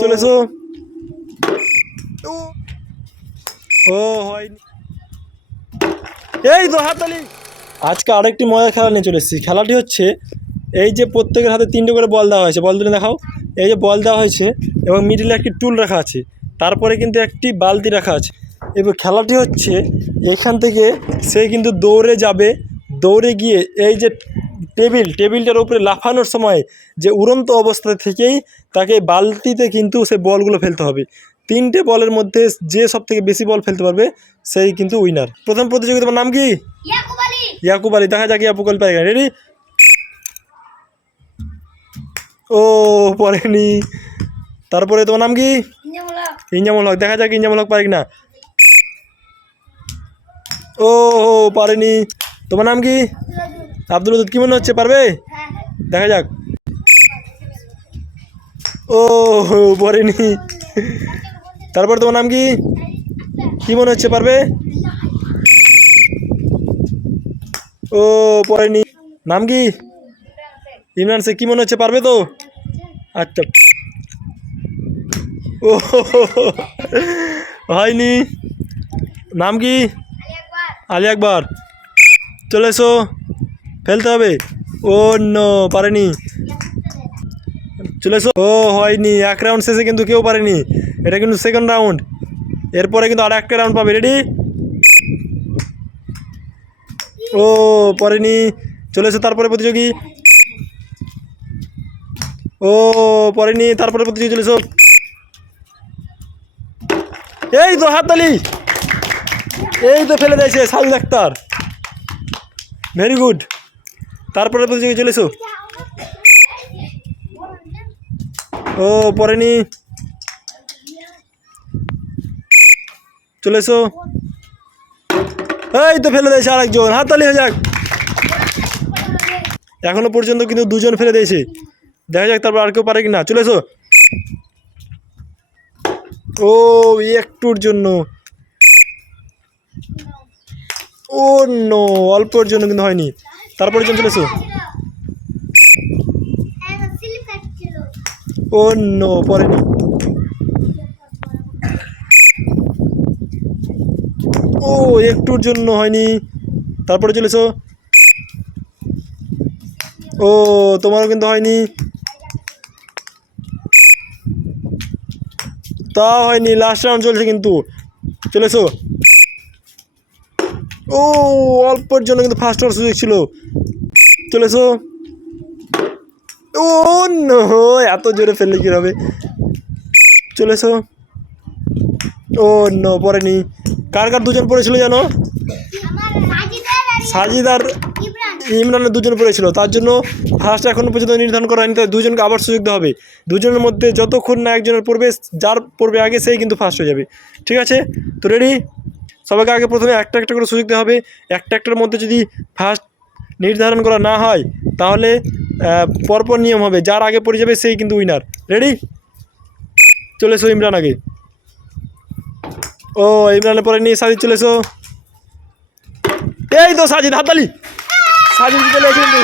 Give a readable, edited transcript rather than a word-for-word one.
চলে এসো। ও হয়নি, এই তো হাততালি। আজকে আরেকটি মজার খেলা নিয়ে চলে এসেছি। খেলাটি হচ্ছে এই যে প্রত্যেকের হাতে 3টে করে বল দেওয়া হয়েছে, বল তুলে দেখাও। এই যে বল দেওয়া হয়েছে এবং মিডিলে একটি টুল রাখা আছে, তারপরে কিন্তু একটি বালতি রাখা আছে। এবার খেলাটি হচ্ছে এখান থেকে সে কিন্তু দৌড়ে যাবে, দৌড়ে গিয়ে এই যে টেবিলটার উপরে লাফানোর সময় যে উড়ন্ত অবস্থা থেকেই তাকে বালতিতে কিন্তু সে বলগুলো ফেলতে হবে। 3টে বলের মধ্যে যে সব থেকে বেশি বল ফেলতে পারবে সেই কিন্তু উইনার। প্রথম প্রতিযোগিতার নাম কি? ইয়াকুব আলী। দেখা যাক ইয়াকুব আলী পায়। রেডি? ও পড়েনি। তারপরে তোমার নাম কি? ইনজামুল হক। দেখা যাক ইনজামুল হক পারে কিনা। ও পারেনি। তোমার নাম কি? আব্দুল ওদুদ। কি মনে হচ্ছে পারবে? দেখা যাক। ও পড়েনি। তারপরে তোমার নাম কি? কি মনে হচ্ছে পারবে? ও পড়েনি। নাম কি? ইমরান শেখ। কি মনে হচ্ছে পারবে তো? আচ্ছা। ও হয়নি। নাম কি? আলী আকবর। চলে এসো, ফেলতে হবে। ও নো, পারেনি। চলে এসো। ও হয়নি। 1 রাউন্ড শেষে কিন্তু কেউ পারেনি। এটা কিন্তু সেকেন্ড রাউন্ড, এরপরে কিন্তু আর একটা রাউন্ড পাবে। রেডি? ও পারেনি। চলে এসো। তারপরে প্রতিযোগী। ও পারেনি। তারপরে প্রতিযোগী। চলে এসো। এই তো হাততালি। এই তো ফেলে দিয়েছে সাজিদ আক্তার। Very good. তারপরে প্রতিযোগী। চলে এসো। ও পড়েনি। চলে এসো। এই তো ফেলে দিয়েছে আরেকজন। হাততালি হয়ে যাক। এখনো পর্যন্ত কিন্তু 2জন ফেলে দিয়েছে। দেখা যাক তারপর আর কেউ পারে কি না। চলে এসো। ও একটুর জন্য। ও নো, অল্পর জন্য কিন্তু হয়নি। তারপরে জন। চলে এসো। ও নো, পড়েনি। ও একটুর জন্য হয়নি। তারপরে চলে এসো। ও তোমারও কিন্তু হয়নি। তা হয়নি। লাস্ট রাউন্ড চলছে কিন্তু। চলে এসো। ও অল্পর জন্য কিন্তু ফার্স্ট হওয়ার সুযোগ ছিল। চলে এসো। ও নো, এত জোরে ফেললে কী হবে। চলে এসো। ও নো, পড়েনি। কার 2জন পড়েছিল জানো? সাজিদ আর ইমরানের 2জন পড়েছিল। তার জন্য ফার্স্ট এখনও পর্যন্ত নির্ধারণ করা হয়নি। তাই 2জনকে আবার সুযোগ দেওয়া হবে। 2জনের মধ্যে যতক্ষণ না একজনের পড়বে, যার পড়বে আগে সেই কিন্তু ফার্স্ট হয়ে যাবে। ঠিক আছে তো? রেডি? সবাইকে আগে প্রথমে একটা একটা করে সুযোগ দেওয়া হবে। একটার মধ্যে যদি ফার্স্ট নির্ধারণ করা না হয় তাহলে পরপর নিয়ম হবে, যার আগে পড়ে যাবে সেই কিন্তু উইনার। রেডি? চলে এসো। ইমরান আগে। ও ইমরানের পরে নিয়ে সাজিদ। চলে এসো। এই তো সাজিদ। হাততালি। সাজিদ চলে এসে কিন্তু